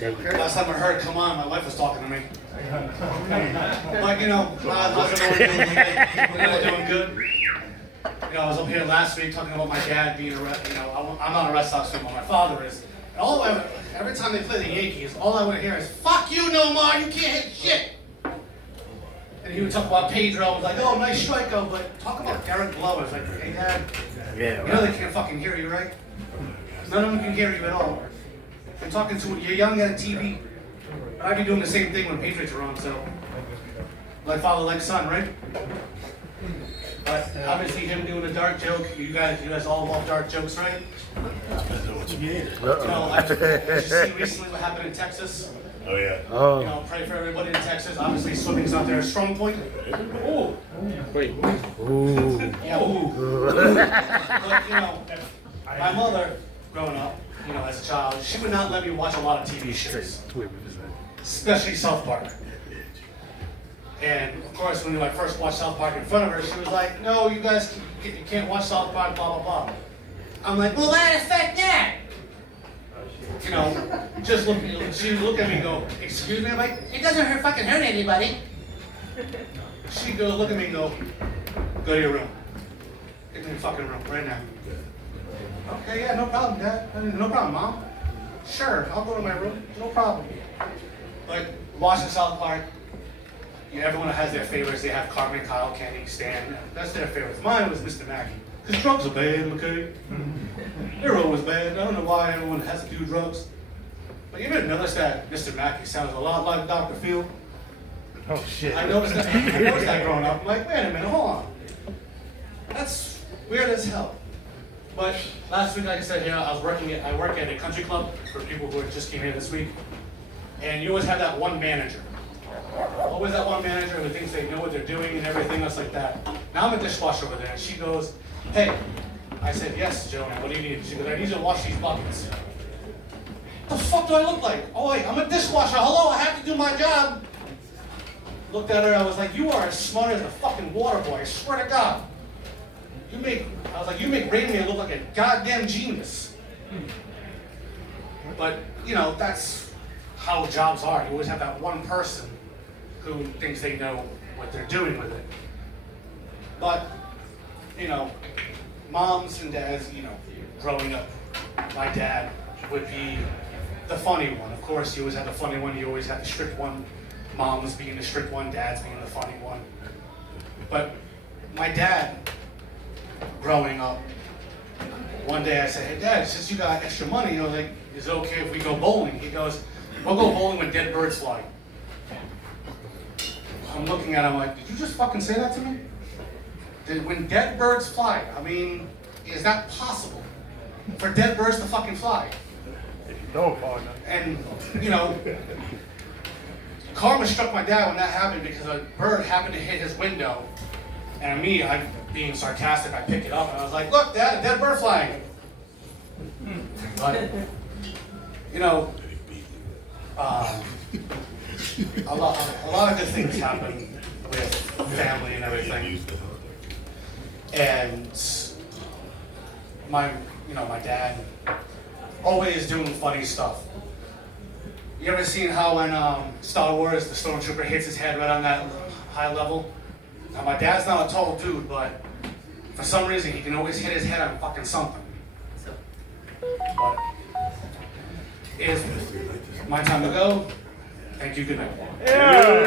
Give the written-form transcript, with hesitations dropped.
Last time I heard "Come On," my wife was talking to me. But you know, how's everyone doing today? Everyone doing good? You know, I was up here last week talking about my dad being a Red. You know, I'm not a Red Sox fan, but my father is. And every time they play the Yankees, all I want to hear is "Fuck you, Nomar! You can't hit shit." And he would talk about Pedro. I was like, "Oh, nice strikeout," but talk about Garrett Blow. I was like, "Hey, Dad, Yeah, you know they can't fucking hear you, right? None of them can hear you at all. I'm talking to you're young at TV, but I'd be doing the same thing when Patriots are on, so like father, like son, right? But obviously him doing a dark joke, you guys all love dark jokes, right? You know, I just see recently what happened in Texas. Oh yeah. You Oh, know, pray for everybody in Texas. Obviously swimming's not their strong point. Ooh. Wait. ooh. Yeah, ooh. But you know, my mother, growing up, you know, as a child, she would not let me watch a lot of TV shows, especially South Park. And of course, when I first watched South Park in front of her, she was like, "No, you guys, you can't watch South Park, blah blah blah." I'm like, "Well, that affect that." You know, just look. She would look at me and go, "Excuse me?" I'm like, "It doesn't fucking hurt anybody." She'd go look at me and go to your room. Get in the fucking room right now. Okay, yeah, no problem, Dad. No problem, Mom. Sure, I'll go to my room. No problem. Like, watching South Park, everyone has their favorites. They have Carmen, Kyle, Kenny, Stan. That's their favorites. Mine was Mr. Mackey. Because drugs are bad, okay? They're always bad. I don't know why everyone has to do drugs. But you ever notice that Mr. Mackey sounds a lot like Dr. Phil? Oh shit. I noticed that growing up. I'm like, wait a minute, hold on. That's weird as hell. But last week, like I said, I work at a country club for people who just came here this week. And you always have that one manager. Always that one manager who thinks they know what they're doing and everything else like that. Now I'm a dishwasher over there, and she goes, "Hey." I said, "Yes, Joan, what do you need?" She goes, "I need you to wash these buckets." The fuck do I look like? Oh wait, I'm a dishwasher. Hello, I have to do my job. Looked at her, I was like, "You are as smart as a fucking water boy, I swear to God. You make Rain Man look like a goddamn genius." But, you know, that's how jobs are. You always have that one person who thinks they know what they're doing with it. But, you know, moms and dads, you know, growing up, my dad would be the funny one. Of course, you always have the funny one, you always have the strict one. Mom's being the strict one, dad's being the funny one. But my dad, growing up, one day I said, "Hey Dad, since you got extra money, you know, like, is it okay if we go bowling?" He goes, "We'll go bowling when dead birds fly." I'm looking at him like, "Did you just fucking say that to me? When dead birds fly, I mean, is that possible for dead birds to fucking fly?" Don't partner. And, you know, karma struck my dad when that happened because a bird happened to hit his window. And me, I being sarcastic, I picked it up and I was like, "Look, Dad, a dead bird flying." But, you know, a lot of good things happen with family and everything. And my dad always doing funny stuff. You ever seen how in Star Wars the stormtrooper hits his head right on that high level? Now my dad's not a tall dude, but for some reason he can always hit his head on fucking something. But it's my time to go. Thank you, good night. Yeah.